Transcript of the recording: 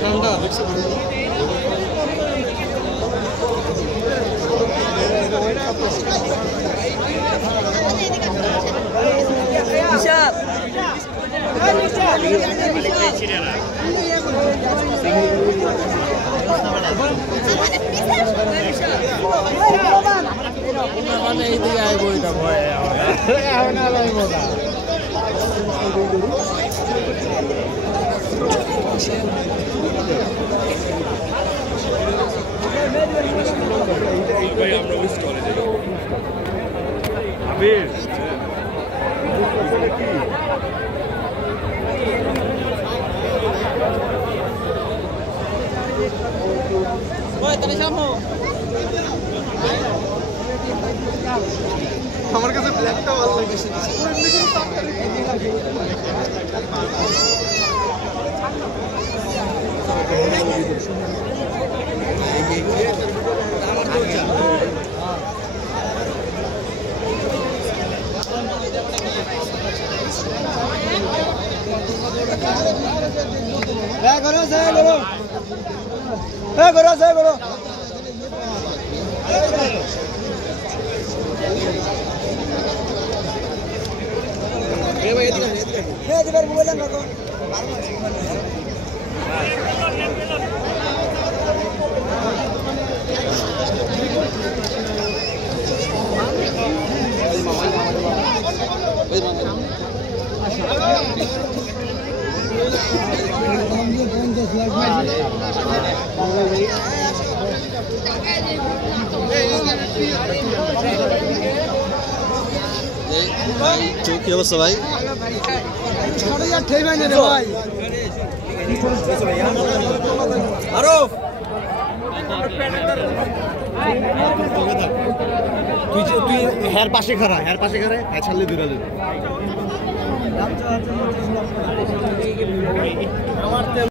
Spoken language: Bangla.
ঠান্ডা দেখছো মানে এইদিকে আইব এটা ভয় এখন আর আইব না ভাই আমরা ওই স্টলে যাই আবির ওই তাহলে সামো আমার কাছে ব্ল্যাকটা ভালো লাগছে করো সে করো করো সে করো মোবাইল না তো কি অবস্থা ভাই তুই হের পাশে খারা হ্যাঁ ছাড়লে দূরে